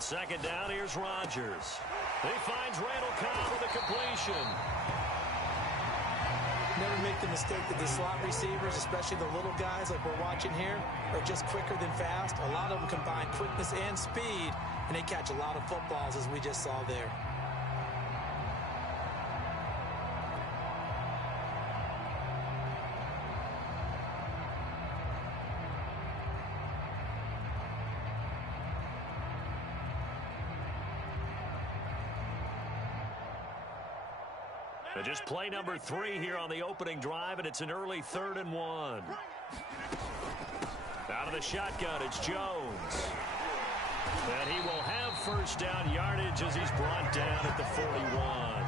On second down, here's Rodgers. He finds Randall Cobb with a completion. Never make the mistake that the slot receivers, especially the little guys like we're watching here, are just quicker than fast. A lot of them combine quickness and speed, and they catch a lot of footballs, as we just saw there. And just play number 3 here on the opening drive, and it's an early 3rd and 1. Out of the shotgun, it's Jones. And he will have first down yardage as he's brought down at the 41.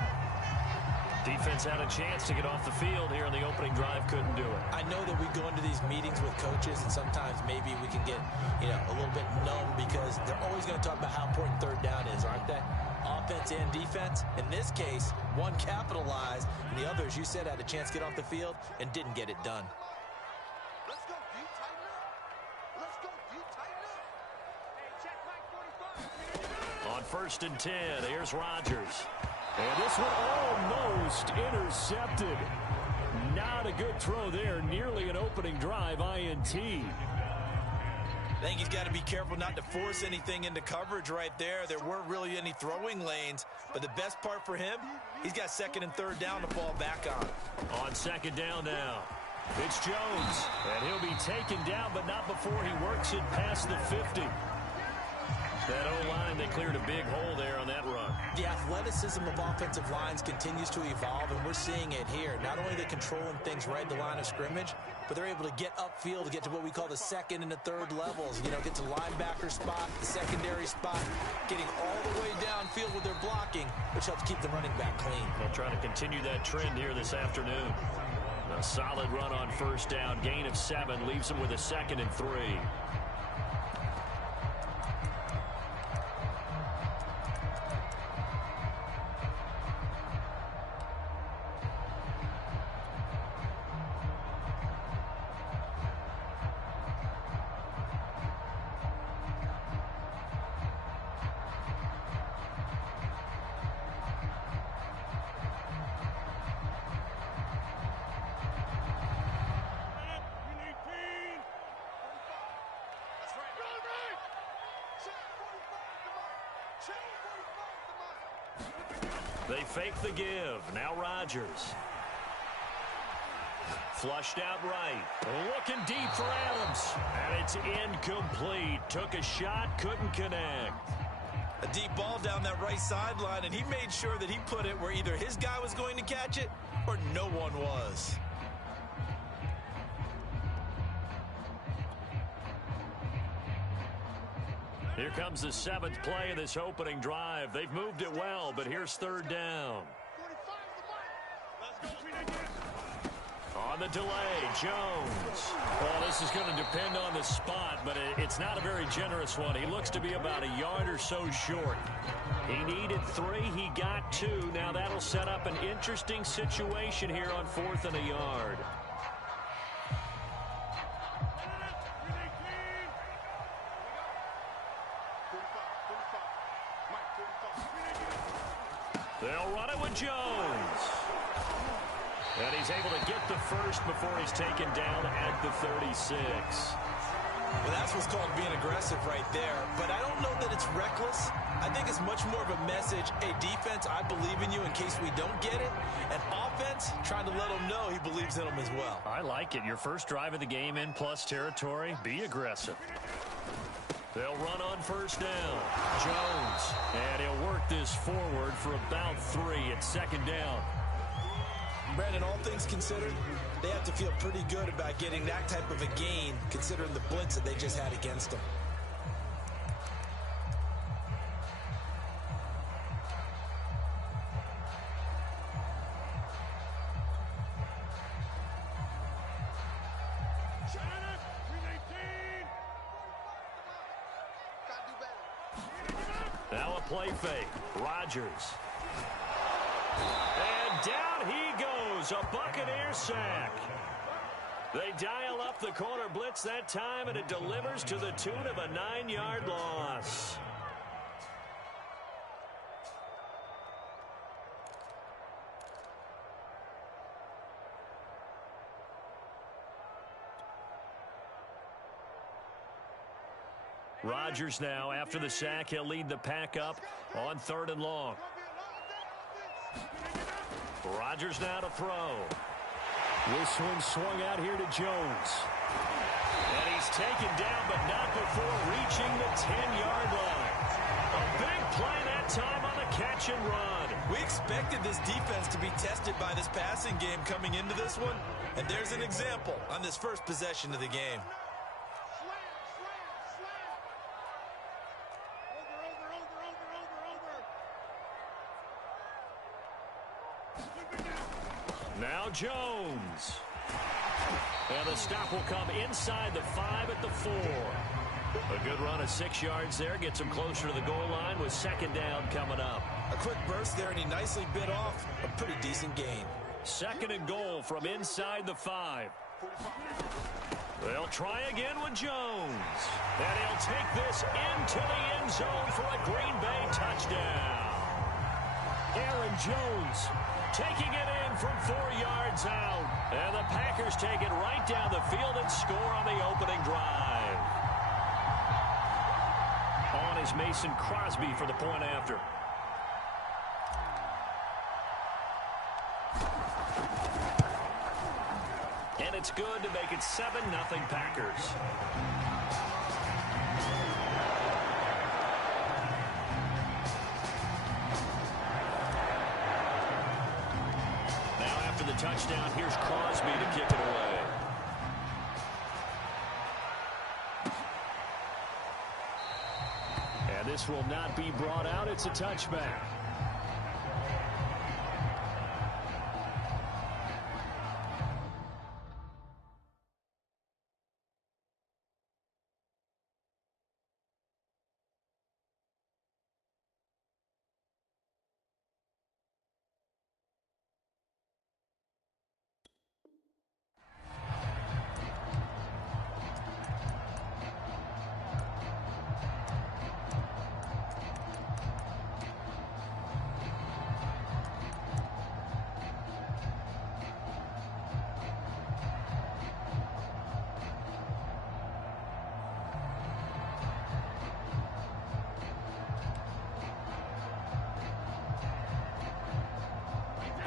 Defense had a chance to get off the field here on the opening drive, couldn't do it. I know that we go into these meetings with coaches, and sometimes maybe we can get, a little bit numb because they're always going to talk about how important third down is, aren't they? Offense and defense. In this case, one capitalized, and the other, as you said, had a chance to get off the field and didn't get it done. Let's go, D, tighten up. Let's go, D, tighten up. Hey, check Mike 45. On 1st and 10, here's Rodgers. And this one almost intercepted. Not a good throw there. Nearly an opening drive INT. I think he's got to be careful not to force anything into coverage right there. There weren't really any throwing lanes. But the best part for him, he's got 2nd and 3rd down to fall back on. On 2nd down now, it's Jones. And he'll be taken down, but not before he works it past the 50. That O-line, they cleared a big hole there on that run. The athleticism of offensive lines continues to evolve, and we're seeing it here. Not only are they controlling things right at the line of scrimmage, but they're able to get upfield to get to what we call the 2nd and the 3rd levels. Get to linebacker spot, the secondary spot, getting all the way downfield with their blocking, which helps keep the running back clean. They'll try to continue that trend here this afternoon. A solid run on 1st down, gain of 7, leaves them with a 2nd and 3. They fake the give. Now Rodgers. Flushed out right. Looking deep for Adams. And it's incomplete. Took a shot, couldn't connect. A deep ball down that right sideline, and he made sure that he put it where either his guy was going to catch it or no one was. Here comes the 7th play of this opening drive. They've moved it well, but here's 3rd down. On the delay, Jones. Well, this is going to depend on the spot, but it's not a very generous one. He looks to be about a yard or so short. He needed 3. He got 2. Now that'll set up an interesting situation here on 4th and a yard. They'll run it with Jones. And he's able to get the first before he's taken down at the 36. Well, that's what's called being aggressive right there. But I don't know that it's reckless. I think it's much more of a message, hey, defense, I believe in you in case we don't get it. And offense, trying to let him know he believes in them as well. I like it. Your first drive of the game in plus territory, be aggressive. They'll run on 1st down. Jones. And he'll work this forward for about 3 at 2nd down. Brandon, all things considered, they have to feel pretty good about getting that type of a gain, considering the blitz that they just had against them. Now a play fake. Rodgers. And down he goes. A Buccaneer sack. They dial up the corner blitz that time, and it delivers to the tune of a 9-yard loss. Rodgers now, after the sack, he'll lead the pack up on 3rd and long. Rodgers now to throw. This one swung out here to Jones. And he's taken down, but not before reaching the 10-yard line. A big play that time on the catch and run. We expected this defense to be tested by this passing game coming into this one, and there's an example on this first possession of the game. Now Jones. And the stop will come inside the 5 at the 4. A good run of 6 yards there. Gets him closer to the goal line with 2nd down coming up. A quick burst there, and he nicely bit off a pretty decent gain. 2nd and goal from inside the 5. They'll try again with Jones. And he'll take this into the end zone for a Green Bay touchdown. Aaron Jones taking it in from 4 yards out. And the Packers take it right down the field and score on the opening drive. On is Mason Crosby for the point after. And it's good to make it 7-0 Packers. Now after the touchdown, here's Crosby to kick it away. And this will not be brought out. It's a touchback.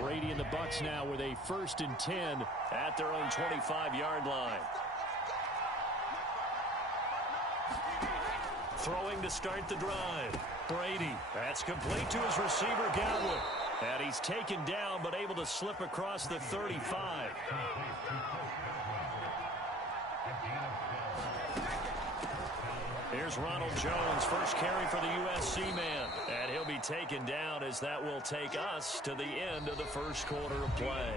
Brady and the Bucs now with a 1st and 10 at their own 25-yard line. Throwing to start the drive. Brady. That's complete to his receiver, Godwin. And he's taken down but able to slip across the 35. Here's Ronald Jones, first carry for the USC man. And he'll be taken down as that will take us to the end of the first quarter of play.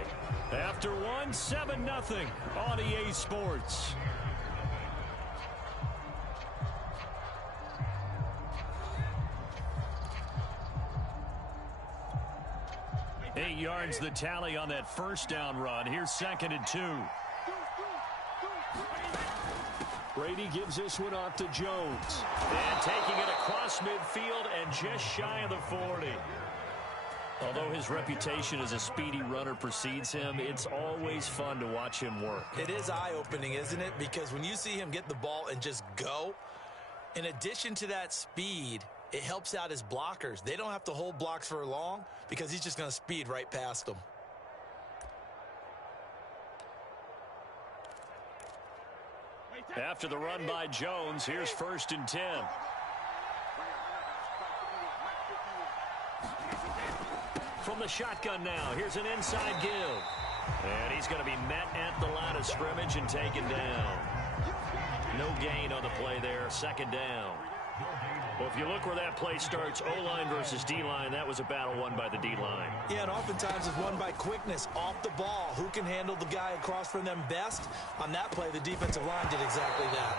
After one, 7-0 on EA Sports. Eight yards the tally on that first down run. Here's 2nd and 2. Brady gives this one off to Jones. And taking it across midfield and just shy of the 40. Although his reputation as a speedy runner precedes him, it's always fun to watch him work. It is eye-opening, isn't it? Because when you see him get the ball and just go, in addition to that speed, it helps out his blockers. They don't have to hold blocks for long because he's just going to speed right past them. After the run by Jones, here's 1st and 10. From the shotgun now, here's an inside give. And he's going to be met at the line of scrimmage and taken down. No gain on the play there, 2nd down. Well, if you look where that play starts, O-line versus D-line, that was a battle won by the D-line. Yeah, and oftentimes it's won by quickness off the ball. Who can handle the guy across from them best? On that play, the defensive line did exactly that.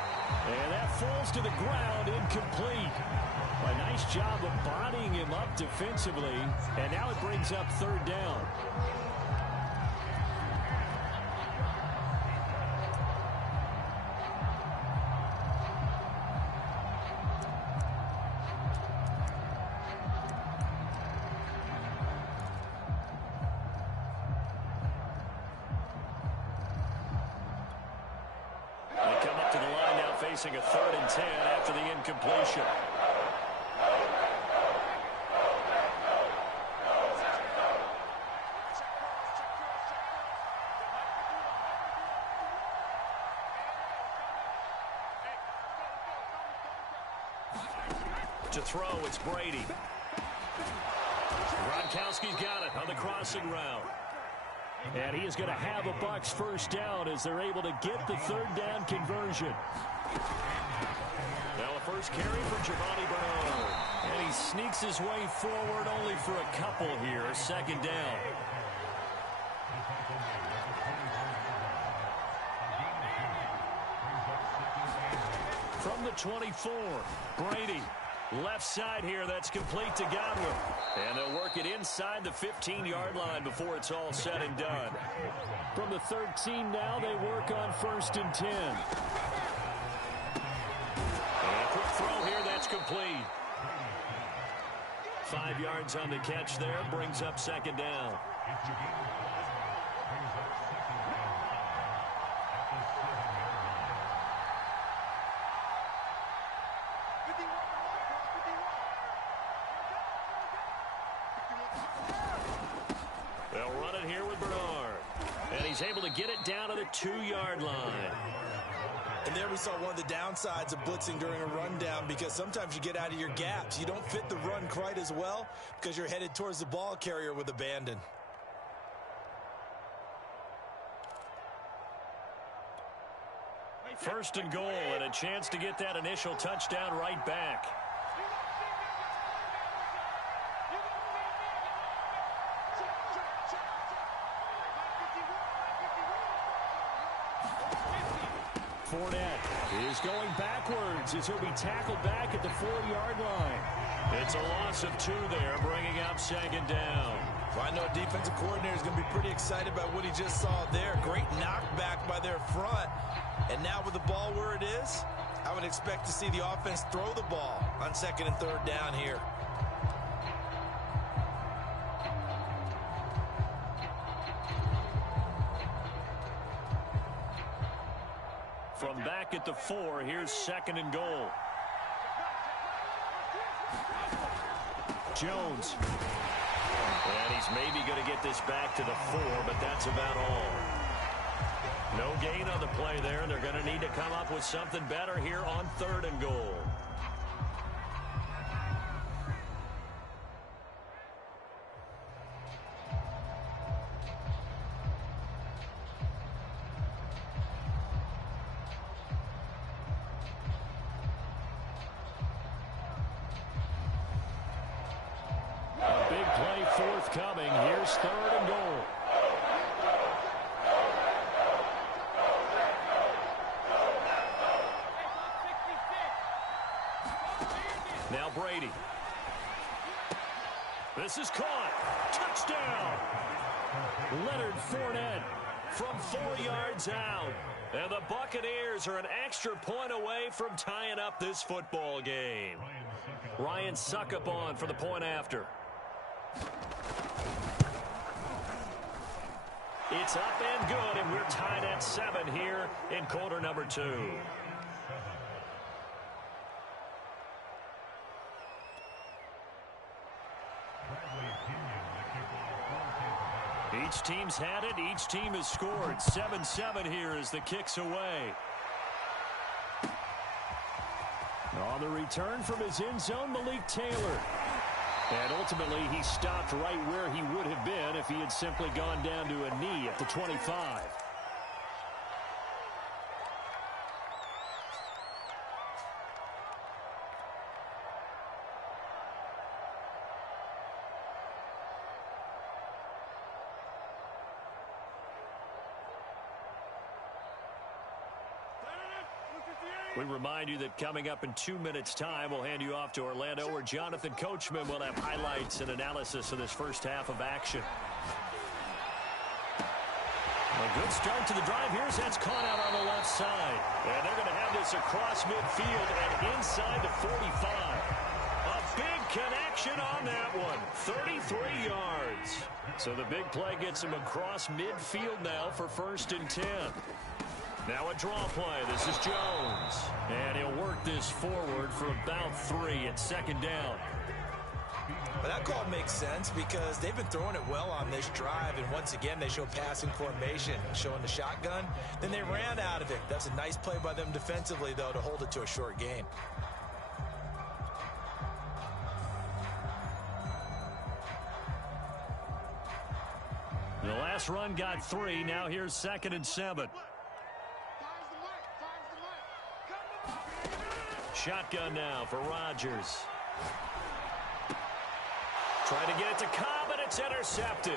And that falls to the ground, incomplete. A nice job of bodying him up defensively, and now it brings up 3rd down. facing a 3rd and 10 after the incompletion. To throw, it's Brady. Gronkowski's got it on the crossing route. And he is going to have a Bucs first down as they're able to get the 3rd down conversion. Now a first carry for Giovanni Bernard. And he sneaks his way forward only for a couple here. 2nd down. From the 24, Brady. Left side here, that's complete to Godwin. And they'll work it inside the 15-yard line before it's all said and done. From the 13 now, they work on 1st and 10. And a quick throw here, that's complete. 5 yards on the catch there, brings up 2nd down. They'll run it here with Bernard. And he's able to get it down to the 2-yard line. And there we saw one of the downsides of blitzing during a rundown, because sometimes you get out of your gaps. You don't fit the run quite as well because you're headed towards the ball carrier with abandon. First and goal, and a chance to get that initial touchdown right back. Fournette is going backwards as he'll be tackled back at the 4-yard line. It's a loss of 2 there, bringing up 2nd down. Well, I know a defensive coordinator is going to be pretty excited about what he just saw there. Great knockback by their front. And now with the ball where it is, I would expect to see the offense throw the ball on 2nd and 3rd down here. From back at the 4, here's 2nd and goal. Jones. And he's maybe going to get this back to the 4, but that's about all. No gain on the play there. They're going to need to come up with something better here on 3rd and goal. A big play forthcoming. Here's 3rd and goal. Now Brady. This is caught. Touchdown. Leonard Fournette from 4 yards out. And the Buccaneers are an extra point away from tying up this football game. Ryan Suckup on for the point after. It's up and good, and we're tied at 7 here in quarter number 2. Each team's had it. Each team has scored. 7-7 here as the kick's away. On the return from his end zone, Malik Taylor. And ultimately, he stopped right where he would have been if he had simply gone down to a knee at the 25. We remind you that coming up in 2 minutes' time, we'll hand you off to Orlando, where Jonathan Coachman will have highlights and analysis of this first half of action. A good start to the drive. Here's that's caught out on the left side. And they're going to have this across midfield and inside the 45. A big connection on that one. 33 yards. So the big play gets him across midfield now for 1st and 10. Now a draw play. This is Jones. And he'll work this forward for about 3 at second down. But that call makes sense because they've been throwing it well on this drive, and once again they show passing formation, showing the shotgun. Then they ran out of it. That's a nice play by them defensively, though, to hold it to a short gain. The last run got 3. Now here's 2nd and 7. Shotgun now for Rodgers. Trying to get it to Cobb, and it's intercepted.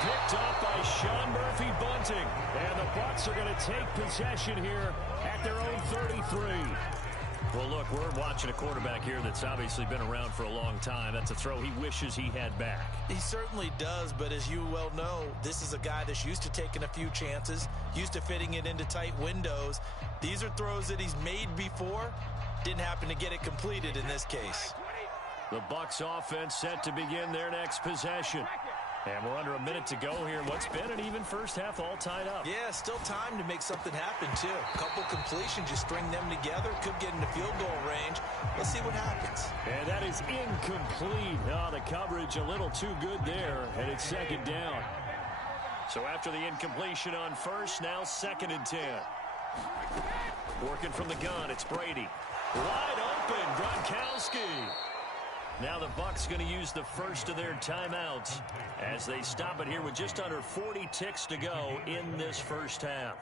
Picked off by Sean Murphy-Bunting. And the Bucs are going to take possession here at their own 33. Well, look, we're watching a quarterback here that's obviously been around for a long time. That's a throw he wishes he had back. He certainly does, but as you well know, this is a guy that's used to taking a few chances, used to fitting it into tight windows. These are throws that he's made before. Didn't happen to get it completed in this case. The Bucs offense set to begin their next possession. And we're under a minute to go here. What's been an even first half all tied up. Yeah, still time to make something happen, too. A couple completions, you string them together, could get into field goal range. Let's see what happens. And that is incomplete. Oh, the coverage a little too good there, and it's 2nd down. So after the incompletion on first, now 2nd and 10. Working from the gun, it's Brady. Wide open, Gronkowski. Now the Bucs going to use the first of their timeouts as they stop it here with just under 40 ticks to go in this first half.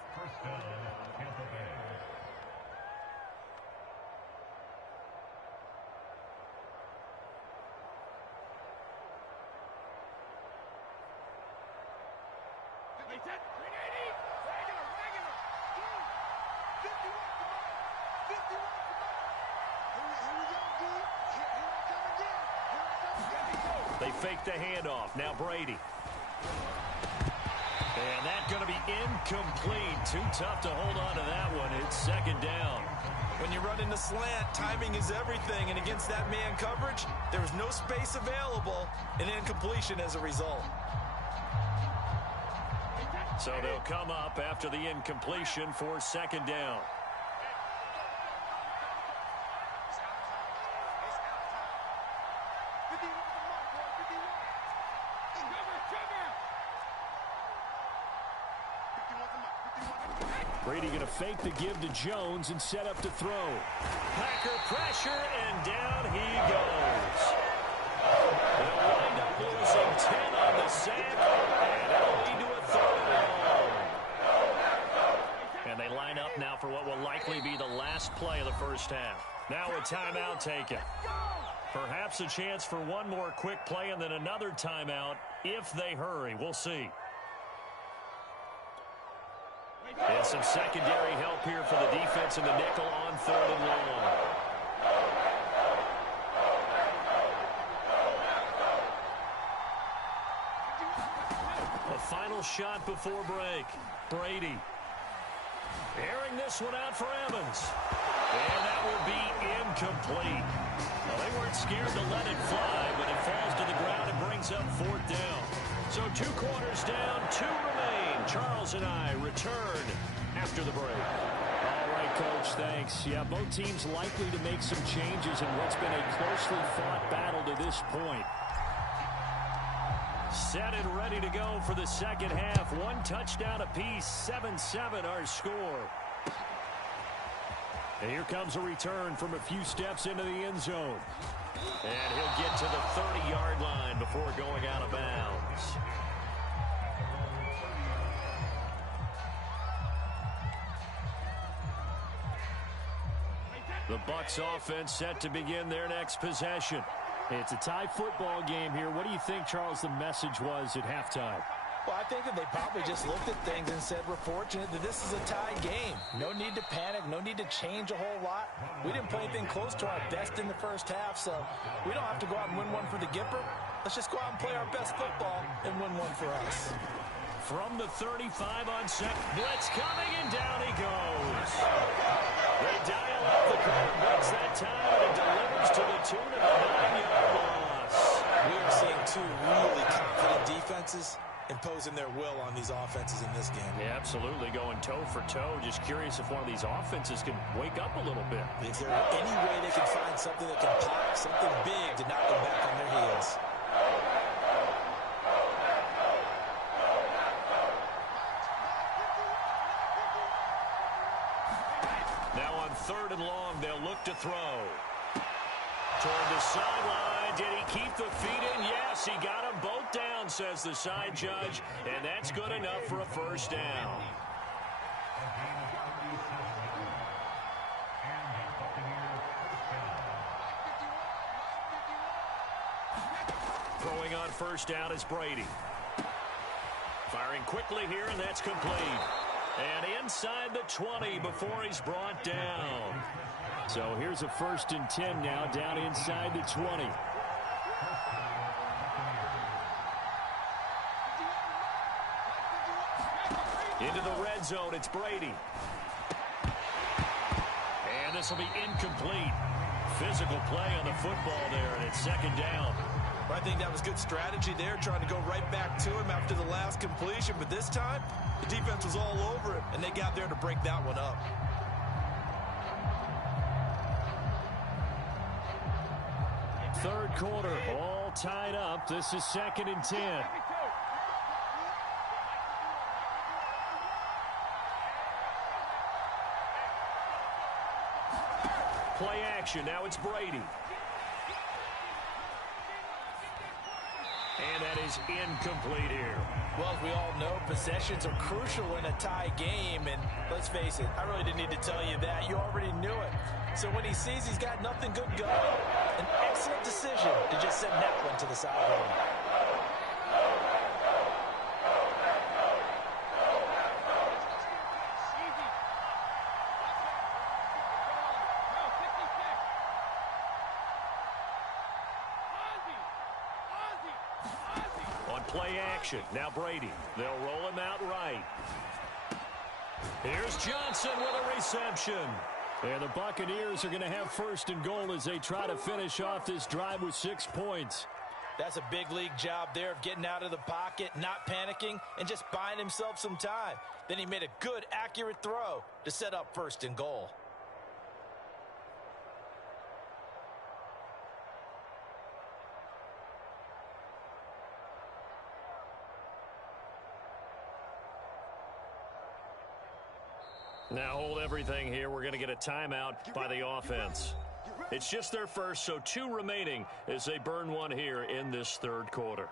They fake the handoff. Now Brady. And that's going to be incomplete. Too tough to hold on to that one. It's 2nd down. When you run into slant, timing is everything. And against that man coverage, there was no space available. An incompletion as a result. So they'll come up after the incompletion for 2nd down. Brady going to fake the give to Jones and set up to throw. Packer pressure, and down he goes. They'll wind up losing 10 on the sack, and it'll lead to a 3rd and long. And they line up now for what will likely be the last play of the first half. Now a timeout taken. Perhaps a chance for one more quick play and then another timeout if they hurry. We'll see. And some secondary help here for the defense in the nickel on 3rd and long. A final shot before break. Brady. Airing this one out for Evans. And that will be incomplete. Well, they weren't scared to let it fly, but it falls to the ground and brings up 4th down. So 2 quarters down, 2 remain. Charles and I return after the break. All right, Coach, thanks. Yeah, both teams likely to make some changes in what's been a closely fought battle to this point. Set and ready to go for the second half. 1 touchdown apiece, 7-7 our score. And here comes a return from a few steps into the end zone. And he'll get to the 30-yard line before going out of bounds. The Bucs offense set to begin their next possession. It's a tie football game here. What do you think, Charles, the message was at halftime? Well, I think that they probably just looked at things and said, we're fortunate that this is a tie game. No need to panic, no need to change a whole lot. We didn't play anything close to our best in the first half, so we don't have to go out and win one for the Gipper. Let's just go out and play our best football and win one for us. From the 35 on set, blitz coming, and down he goes. They dial up the quarterbacks that time, and it delivers to the tune of a 9-yard loss. We are seeing 2 really confident defenses. imposing their will on these offenses in this game. Yeah, absolutely, going toe for toe. Just curious if one of these offenses can wake up a little bit. Is there any way they can find something that can pop, something big to knock them back on their heels? Now on 3rd and long, they'll look to throw. Toward the sideline. Did he keep the feet in? Yes, he got them both down, says the side judge, and that's good enough for a first down. Throwing on first down is Brady. Firing quickly here, and that's complete. And inside the 20 before he's brought down. So here's a 1st and 10 now, down inside the 20. Into the red zone, it's Brady. And this will be incomplete. Physical play on the football there, and it's 2nd down. I think that was good strategy there, trying to go right back to him after the last completion. But this time, the defense was all over it, and they got there to break that one up. Third quarter, all tied up. This is 2nd and 10. Play action. Now it's Brady. And that is incomplete here. Well, as we all know, possessions are crucial in a tie game. And let's face it, I really didn't need to tell you that. You already knew it. So when he sees he's got nothing good going, an excellent decision to just send that one to the sideline. Play action. Now Brady. They'll roll him out right. Here's Johnson with a reception. And the Buccaneers are going to have 1st and goal as they try to finish off this drive with 6 points. That's a big league job there of getting out of the pocket, not panicking, and just buying himself some time. Then he made a good, accurate throw to set up 1st and goal. Now hold everything here. We're going to get a timeout by the offense. It's just their first, so 2 remaining as they burn one here in this 3rd quarter.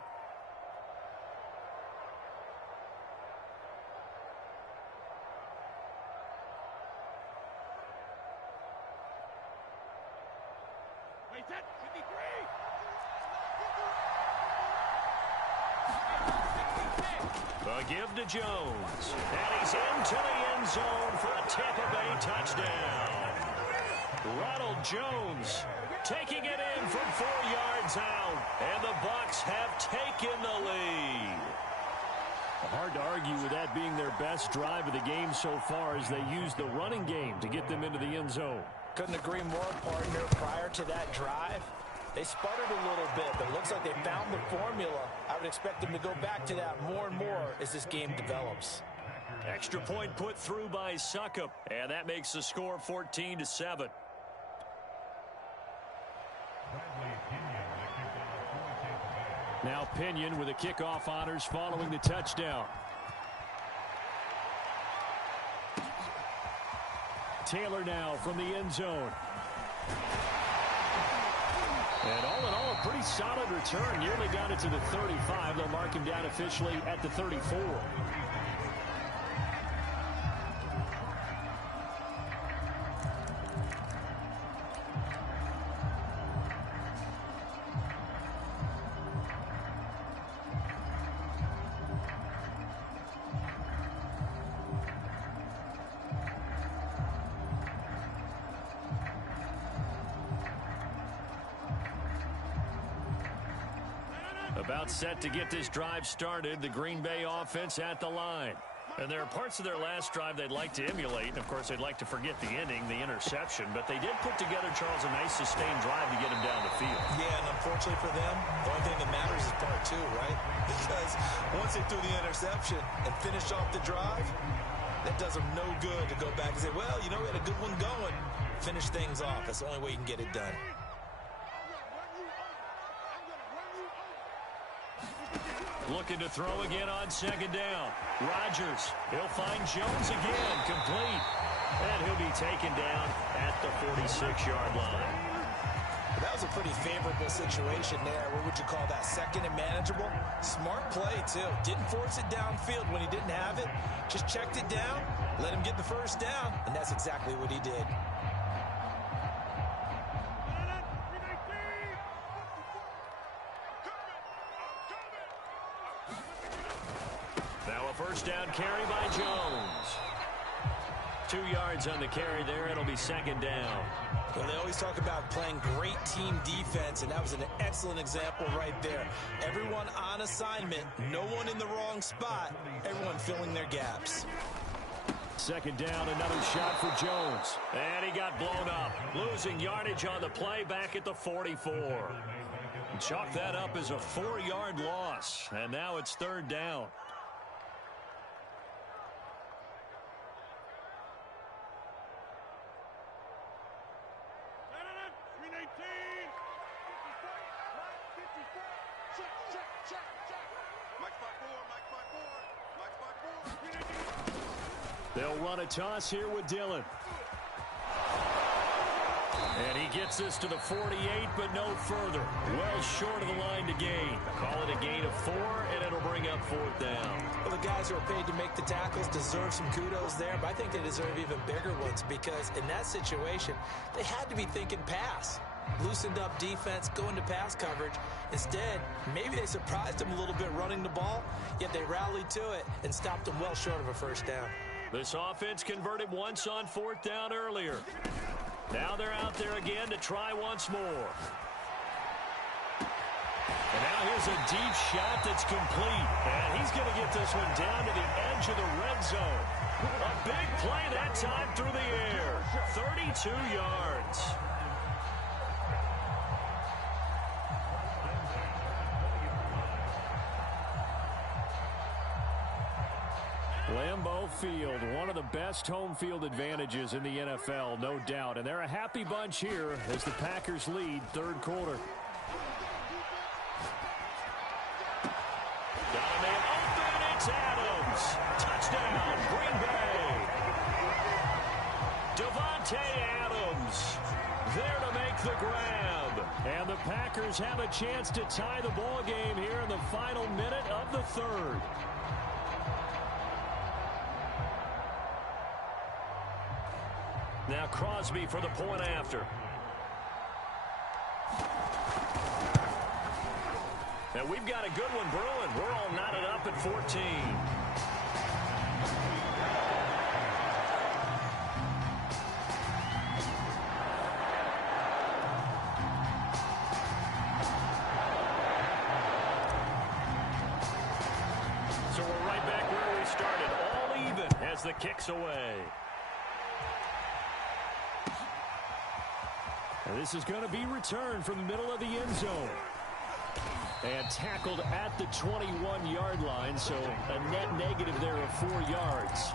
A give to Jones. And he's into the end zone for a Tampa Bay touchdown. Ronald Jones taking it in from 4 yards out. And the Bucs have taken the lead. Hard to argue with that being their best drive of the game so far as they used the running game to get them into the end zone. Couldn't agree more, partner. Prior to that drive, they sputtered a little bit, but it looks like they found the formula. I would expect them to go back to that more and more as this game develops. Extra point put through by Suckup, and that makes the score 14-7. Now Pinion with the kickoff honors following the touchdown. Taylor now from the end zone. And all in all, a pretty solid return. Nearly got it to the 35. They'll mark him down officially at the 34. About set to get this drive started. The Green Bay offense at the line. And there are parts of their last drive they'd like to emulate. And, of course, they'd like to forget the ending, the interception. But they did put together, Charles, a nice sustained drive to get him down the field. Yeah, and unfortunately, unfortunately for them, the only thing that matters is part two, right? Because once they threw the interception and finished off the drive, that does them no good to go back and say, well, you know, we had a good one going. Finish things off. That's the only way you can get it done. Looking to throw again on second down. Rodgers, he'll find Jones again, complete. And he'll be taken down at the 46-yard line. That was a pretty favorable situation there. What would you call that? Second and manageable? Smart play, too. Didn't force it downfield when he didn't have it. Just checked it down, let him get the first down, and that's exactly what he did. Now a first down carry by Jones. 2 yards on the carry there. It'll be second down. Well, they always talk about playing great team defense, and that was an excellent example right there. Everyone on assignment, no one in the wrong spot, everyone filling their gaps. Second down, another shot for Jones. And he got blown up. Losing yardage on the play back at the 44. Chalk that up as a 4-yard loss. And now it's third down. They'll run a toss here with Dillon. And he gets this to the 48, but no further. Well short of the line to gain. Call it a gain of 4, and it'll bring up fourth down. Well, the guys who are paid to make the tackles deserve some kudos there, but I think they deserve even bigger ones because in that situation, they had to be thinking pass. Loosened up defense, going to pass coverage. Instead, maybe they surprised him a little bit running the ball, yet they rallied to it and stopped him well short of a first down. This offense converted once on fourth down earlier. Now they're out there again to try once more. And now here's a deep shot that's complete. And he's going to get this one down to the edge of the red zone. A big play that time through the air. 32 yards. Lambeau Field, one of the best home field advantages in the NFL, no doubt. And they're a happy bunch here as the Packers lead third quarter. Got a man open, it's Adams. Touchdown, Green Bay. Devontae Adams there to make the grab. And the Packers have a chance to tie the ball game here in the final minute of the third. Now Crosby for the point after. And we've got a good one brewing. We're all knotted up at 14. So we're right back where we started. All even as the kick's away. And this is going to be returned from the middle of the end zone. And tackled at the 21-yard line, so a net negative there of 4 yards.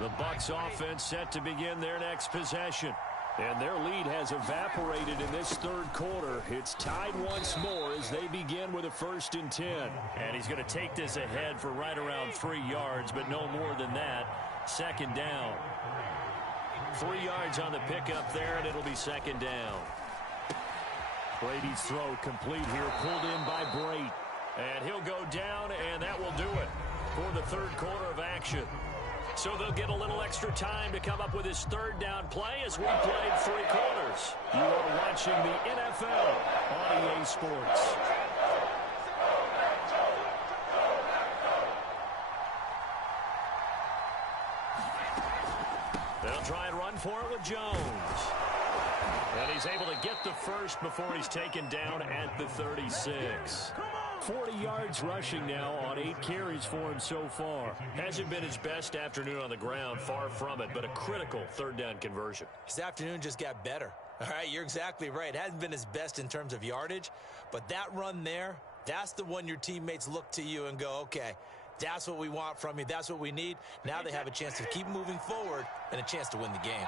The Bucs offense set to begin their next possession. And their lead has evaporated in this third quarter. It's tied once more as they begin with a 1st and 10. And he's going to take this ahead for right around 3 yards, but no more than that. Second down. 3 yards on the pickup there, and it'll be second down. Brady's throw complete here, pulled in by Brate. And he'll go down, and that will do it for the third quarter of action. So they'll get a little extra time to come up with his third down play as we played 3 quarters. You are watching the NFL on EA Sports. They'll try and run for it with Jones. And he's able to get the first before he's taken down at the 36. 40 yards rushing now on 8 carries for him so far. Hasn't been his best afternoon on the ground, far from it, but a critical third down conversion. His afternoon just got better. All right, you're exactly right. It hasn't been his best in terms of yardage, but that run there, that's the one your teammates look to you and go, okay, that's what we want from you. That's what we need. Now they have a chance to keep moving forward and a chance to win the game.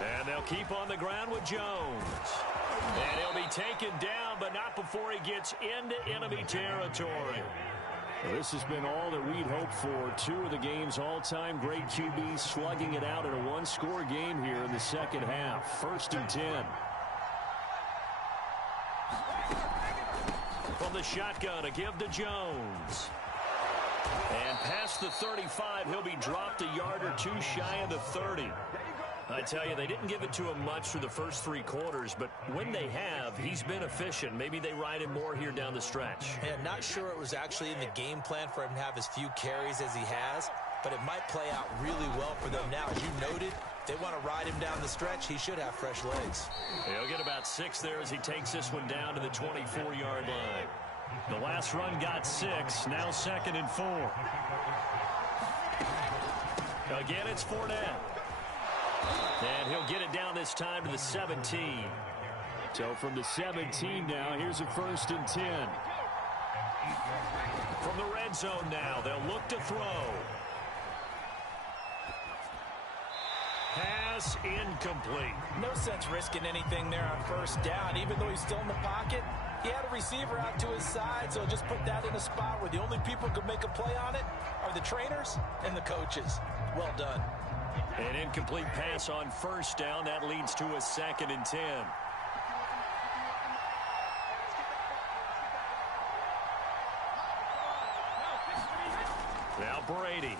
And they'll keep on the ground with Jones. And he'll be taken down, but not before he gets into enemy territory. Well, this has been all that we'd hoped for. 2 of the game's all-time great QBs slugging it out in a one-score game here in the second half. 1st and 10. From the shotgun, a give to Jones. And past the 35, he'll be dropped a yard or 2 shy of the 30. I tell you, they didn't give it to him much through the first 3 quarters, but when they have, he's been efficient. Maybe they ride him more here down the stretch. Yeah, not sure it was actually in the game plan for him to have as few carries as he has, but it might play out really well for them now. As you noted, if they want to ride him down the stretch, he should have fresh legs. He'll get about 6 there as he takes this one down to the 24-yard line. The last run got 6, now 2nd and 4. Again, it's Fournette. And he'll get it down this time to the 17. So from the 17 now, here's a 1st and 10. From the red zone now, they'll look to throw. Pass incomplete. No sense risking anything there on 1st down, even though he's still in the pocket. He had a receiver out to his side, so just put that in a spot where the only people who could make a play on it are the trainers and the coaches. Well done. An incomplete pass on 1st down. That leads to a 2nd and 10. Now Brady.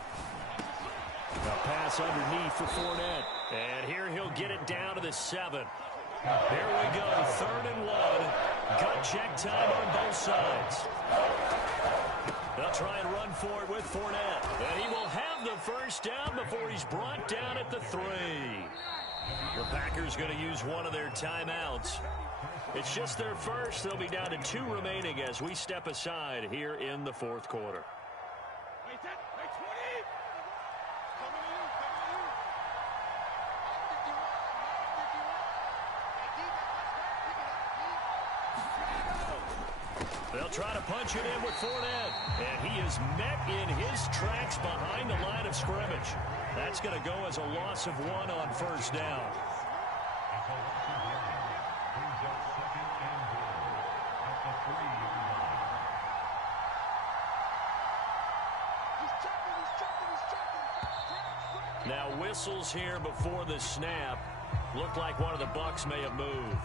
A pass underneath for Fournette. And here he'll get it down to the 7. Here we go. 3rd and 1. Gut check time on both sides. They'll try and run for it with Fournette. And he will have the 1st down before he's brought down at the 3. The Packers going to use one of their timeouts. It's just their first. They'll be down to 2 remaining as we step aside here in the 4th quarter. They'll try to punch it in with Fournette. And he is met in his tracks behind the line of scrimmage. That's going to go as a loss of 1 on 1st down. Now whistles here before the snap. Looked like one of the Bucs may have moved.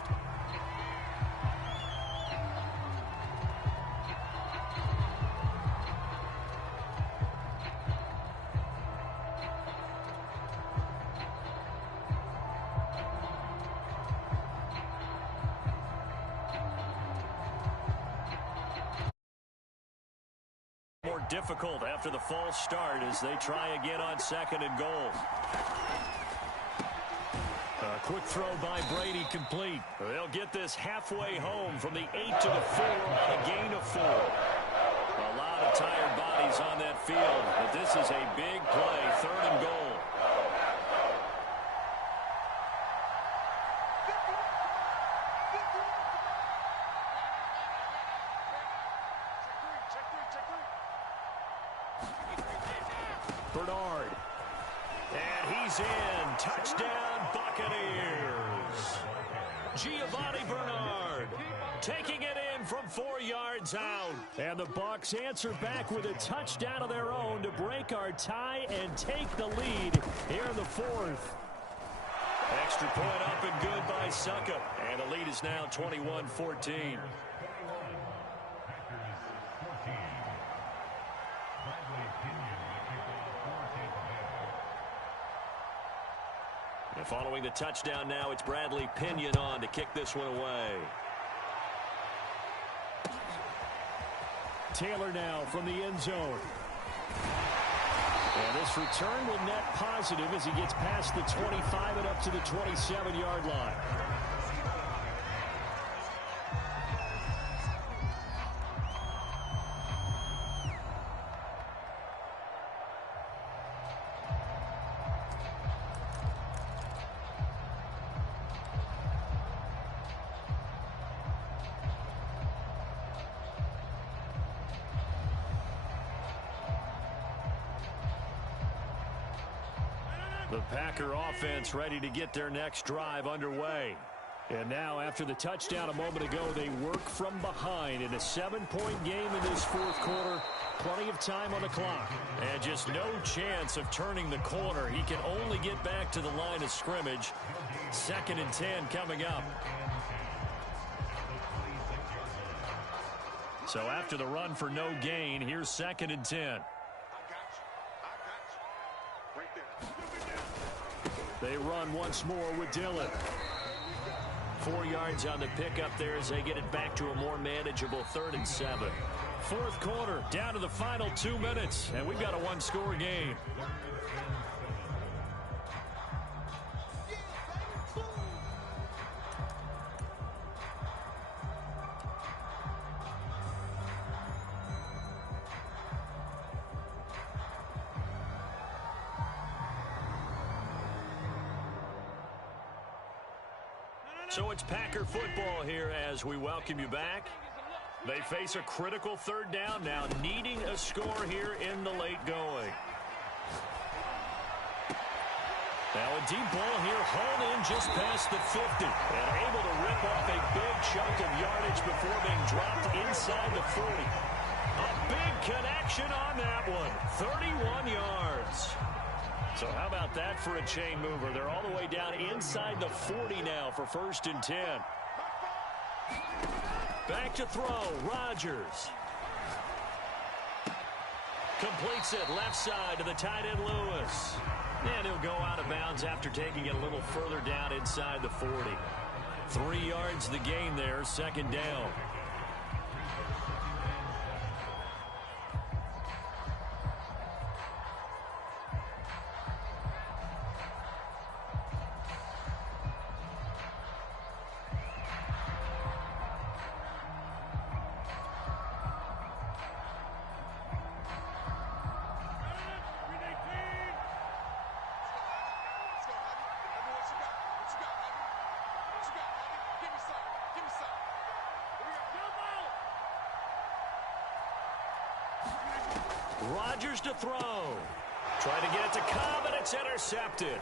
Difficult after the false start as they try again on 2nd and goal. A quick throw by Brady complete. They'll get this halfway home from the 8 to the 4 on a gain of 4. A lot of tired bodies on that field, but this is a big play. 3rd and goal. Bernard. And he's in. Touchdown, Buccaneers. Giovanni Bernard taking it in from 4 yards out. And the Bucs answer back with a touchdown of their own to break our tie and take the lead here in the 4th. Extra point up and good by Suckup. And the lead is now 21-14. And following the touchdown now, it's Bradley Pinion on to kick this one away. Taylor now from the end zone. And this return will net positive as he gets past the 25 and up to the 27-yard line. The Packer offense ready to get their next drive underway. And now, after the touchdown a moment ago, they work from behind in a 7-point game in this fourth quarter. Plenty of time on the clock. And just no chance of turning the corner. He can only get back to the line of scrimmage. 2nd and 10 coming up. So after the run for no gain, here's 2nd and 10. They run once more with Dillon. 4 yards on the pickup there as they get it back to a more manageable 3rd and 7. Fourth quarter, down to the final 2 minutes, and we've got a one-score game. So it's Packer football here as we welcome you back. They face a critical 3rd down now, needing a score here in the late going. Now a deep ball here, hauled in just past the 50, and able to rip off a big chunk of yardage before being dropped inside the 40. A big connection on that one, 31 yards. So how about that for a chain mover? They're all the way down inside the 40 now for 1st and 10. Back to throw, Rodgers. Completes it left side to the tight end Lewis. And he'll go out of bounds after taking it a little further down inside the 40. 3 yards the gain there, 2nd down. Rodgers to throw. Trying to get it to Cobb, and it's intercepted.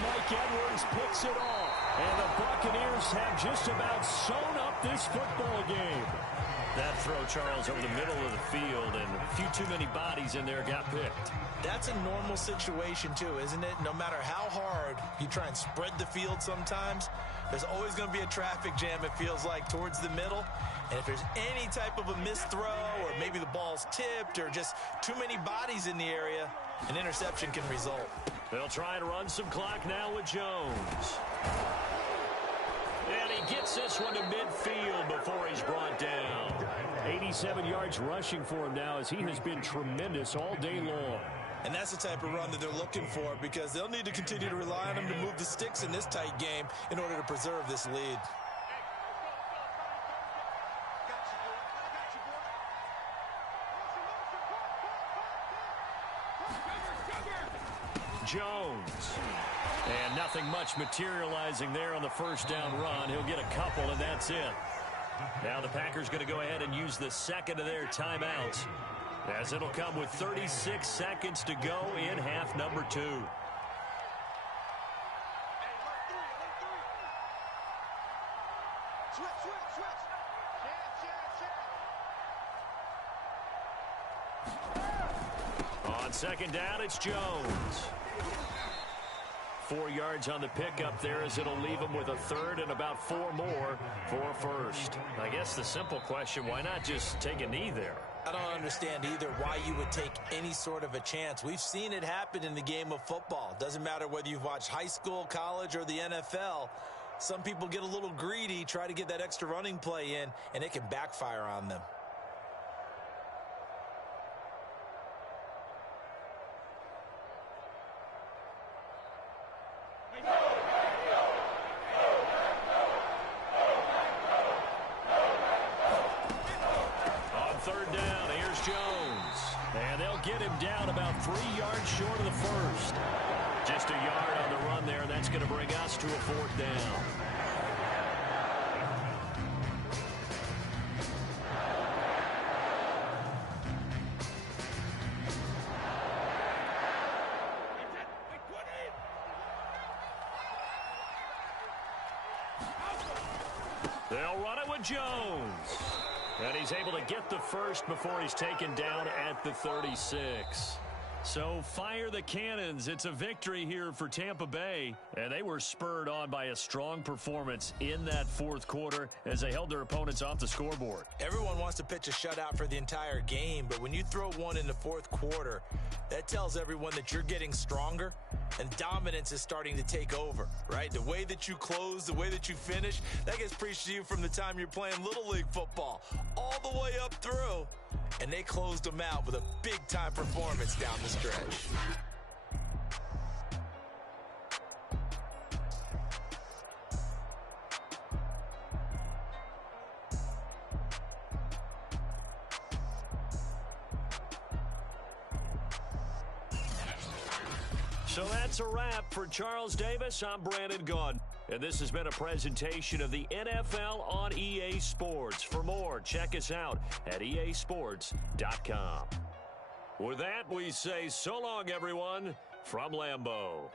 Mike Edwards picks it off. And the Buccaneers have just about sewn up this football game. That throw, Charles, over the middle of the field, and a few too many bodies in there got picked. That's a normal situation, too, isn't it? No matter how hard you try and spread the field sometimes, there's always going to be a traffic jam, it feels like, towards the middle. And if there's any type of a missed throw, or maybe the ball's tipped, or just too many bodies in the area, an interception can result. They'll try and run some clock now with Jones. And he gets this one to midfield before he's brought down. 87 yards rushing for him now as he has been tremendous all day long. And that's the type of run that they're looking for, because they'll need to continue to rely on him to move the sticks in this tight game in order to preserve this lead. Jones. And nothing much materializing there on the first down run. He'll get a couple, and that's it. Now the Packers going to go ahead and use the second of their timeouts, as it'll come with 36 seconds to go in half number 2. On second down, it's Jones. 4 yards on the pickup there, as it'll leave him with a third and about 4 more for first. I guess the simple question, why not just take a knee there? I don't understand either why you would take any sort of a chance. We've seen it happen in the game of football. Doesn't matter whether you've watched high school, college, or the NFL. Some people get a little greedy, try to get that extra running play in, and it can backfire on them. Get him down about 3 yards short of the first. Just a yard on the run there. That's going to bring us to a fourth down. They'll run it with Jones. And he's able to get the first before he's taken down at the 36. So fire the cannons. It's a victory here for Tampa Bay. And they were spurred on by a strong performance in that fourth quarter as they held their opponents off the scoreboard. Everyone wants to pitch a shutout for the entire game, but when you throw one in the fourth quarter, that tells everyone that you're getting stronger and dominance is starting to take over, right? The way that you close, the way that you finish, that gets preached to you from the time you're playing Little League football all the way up through. And they closed them out with a big-time performance down the stretch. So that's a wrap for Charles Davis. I'm Brandon Gaudin. And this has been a presentation of the NFL on EA Sports. For more, check us out at easports.com. With that, we say so long, everyone, from Lambeau.